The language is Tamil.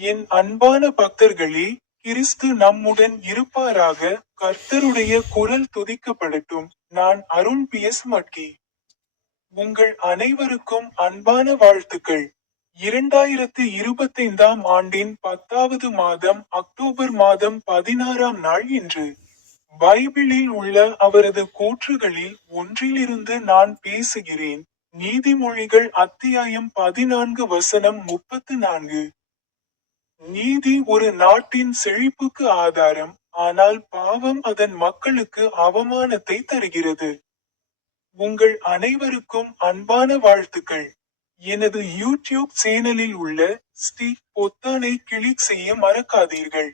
என் அன்பான பக்தர்களே கிறிஸ்து நம்முடன் இருப்பாராக கர்த்தருடைய குரல் துதிக்கப்படட்டும். நான் அருண் பி. எஸ். மட்கி. உங்கள் அனைவருக்கும் அன்பான வாழ்த்துக்கள். இரண்டாயிரத்து இருபத்தைந்தாம் ஆண்டின் பத்தாவது மாதம் அக்டோபர் மாதம் பதினாறாம் நாள் இன்று. பைபிளில் உள்ள அவரது கூற்றுகளில் ஒன்றிலிருந்து நான் பேசுகிறேன். நீதிமொழிகள் அத்தியாயம் பதினான்கு வசனம் முப்பத்து நான்கு. நீதி ஒரு நாட்டின் செழிப்புக்கு ஆதாரம் ஆனால் பாவம் அதன் மக்களுக்கு அவமானத்தை தருகிறது. உங்கள் அனைவருக்கும் அன்பான வாழ்த்துக்கள். எனது யூடியூப் சேனலில் உள்ள ஸ்டிக் பொத்தானை கிளிக் செய்ய மறக்காதீர்கள்.